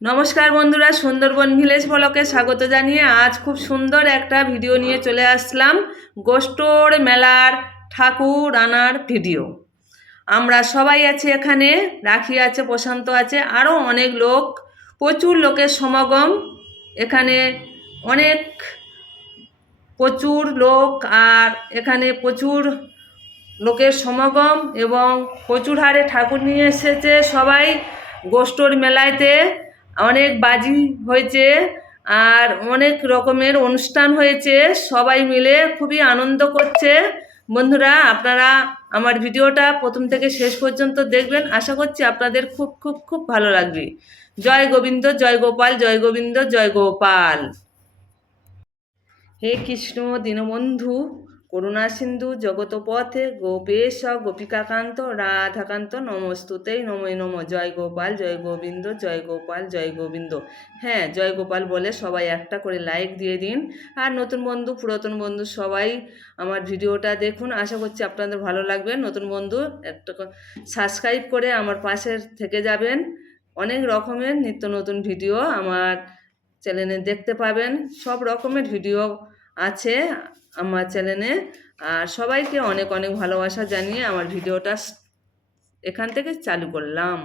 নমস্কার বন্ধুরা, সুন্দরবন ভিলেজ ব্লগে স্বাগত জানিয়ে আজ খুব সুন্দর একটা ভিডিও নিয়ে চলে আসলাম। গোষ্ঠর মেলার ঠাকুর আনার ভিডিও। আমরা সবাই আছি এখানে, রাখি আছে, প্রশান্ত আছে, আরও অনেক লোক, প্রচুর লোকের সমাগম এখানে, অনেক প্রচুর লোক। আর এখানে প্রচুর লোকের সমাগম এবং প্রচুর হারে ঠাকুর নিয়ে এসেছে সবাই। গোষ্ঠর মেলাতে অনেক বাজি হয়েছে আর অনেক রকমের অনুষ্ঠান হয়েছে, সবাই মিলে খুবই আনন্দ করছে। বন্ধুরা, আপনারা আমার ভিডিওটা প্রথম থেকে শেষ পর্যন্ত দেখবেন, আশা করছি আপনাদের খুব খুব খুব ভালো লাগবে। জয় গোবিন্দ, জয় গোপাল, জয় গোবিন্দ, জয় গোপাল। হে কৃষ্ণ দীনবন্ধু করুণা সিন্ধু জগতপথে গোপেশ গোপিকাকান্ত রাধাকান্ত নমস্তুতেই নমঃ নমঃ। জয় গোপাল, জয় গোবিন্দ, জয় গোপাল, জয় গোবিন্দ। হ্যাঁ, জয় গোপাল বলে সবাই একটা করে লাইক দিয়ে দিন। আর নতুন বন্ধু, পুরাতন বন্ধু সবাই আমার ভিডিওটা দেখুন, আশা করছি আপনাদের ভালো লাগবে। নতুন বন্ধু একটা সাবস্ক্রাইব করে আমার পাশে থেকে যাবেন। অনেক রকমের নিত্য নতুন ভিডিও আমার চ্যানেলে দেখতে পাবেন, সব রকমের ভিডিও আছে আমার চ্যানেলে। আর সবাইকে অনেক অনেক ভালোবাসা জানিয়ে আমার ভিডিওটা এখান থেকে চালু করলাম।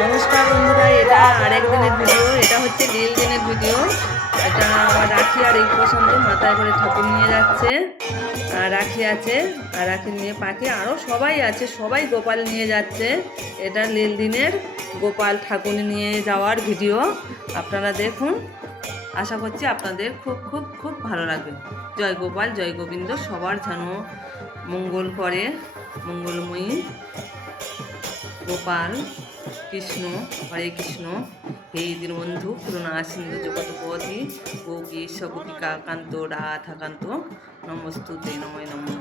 নমস্কার বন্ধুরা, এটা আরেক দিনের ভিডিও। এটা হচ্ছে নীল দিনের ভিডিও। এটা আমার রাখি আর এই প্রশান্ত মাথায় করে ঠাকুর নিয়ে যাচ্ছে। আর রাখি আছে, আর রাখি নিয়ে পাখি আরও সবাই আছে, সবাই গোপাল নিয়ে যাচ্ছে। এটা নীল দিনের গোপাল ঠাকুর নিয়ে যাওয়ার ভিডিও। আপনারা দেখুন, আশা করছি আপনাদের খুব খুব খুব ভালো লাগবে। জয় গোপাল, জয় গোবিন্দ, সবার যেন মঙ্গল করে, মঙ্গলময়ী গোপাল কৃষ্ণ। হরে কৃষ্ণ। হে দীনবন্ধু করুণা সিন্ধু জগৎপতি গোপী গোপিকাকান্ত রাধাকান্ত নমস্তুতে নমঃ নমঃ।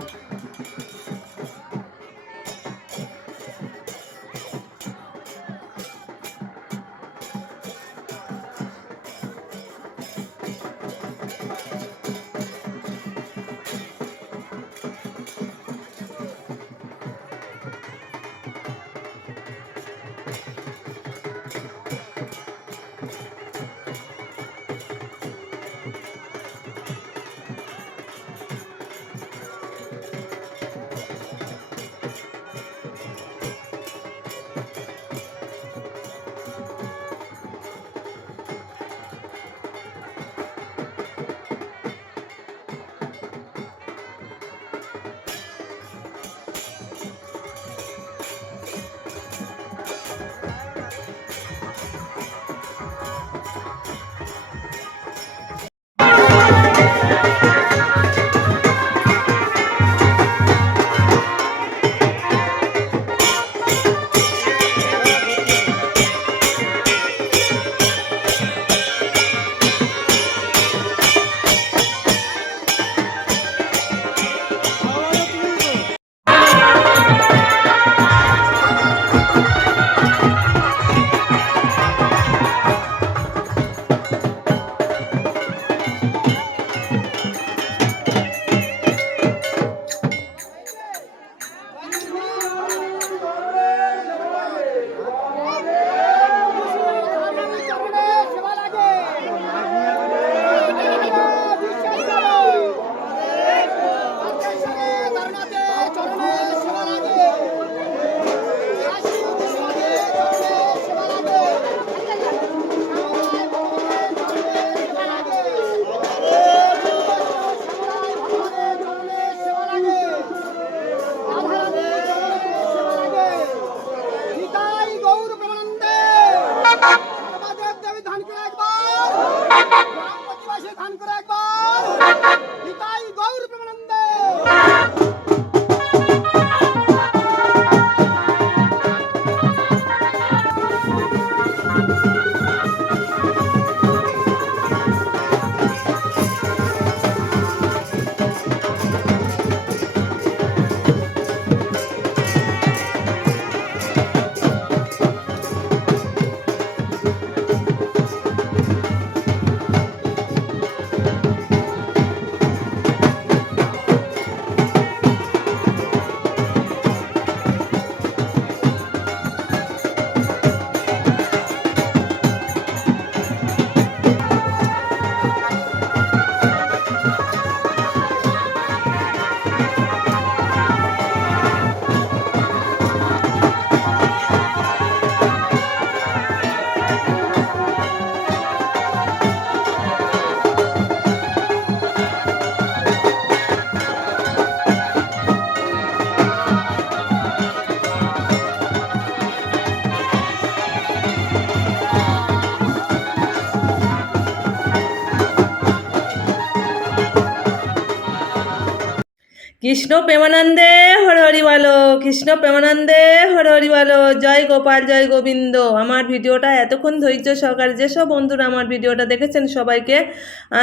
কৃষ্ণ প্রেমানন্দে হরে হরি বলো, কৃষ্ণ প্রেমানন্দে হরে হরি বলো। জয় গোপাল, জয় গোবিন্দ। আমার ভিডিওটা এতক্ষণ ধৈর্য সহকারে যেসব বন্ধুরা আমার ভিডিওটা দেখেছেন সবাইকে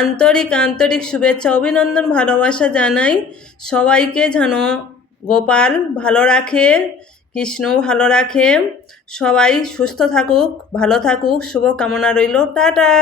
আন্তরিক আন্তরিক শুভেচ্ছা, অভিনন্দন, ভালোবাসা জানাই। সবাইকে যেন গোপাল ভালো রাখে, কৃষ্ণ ভালো রাখে, সবাই সুস্থ থাকুক, ভালো থাকুক, শুভ কামনা রইল। টাটা।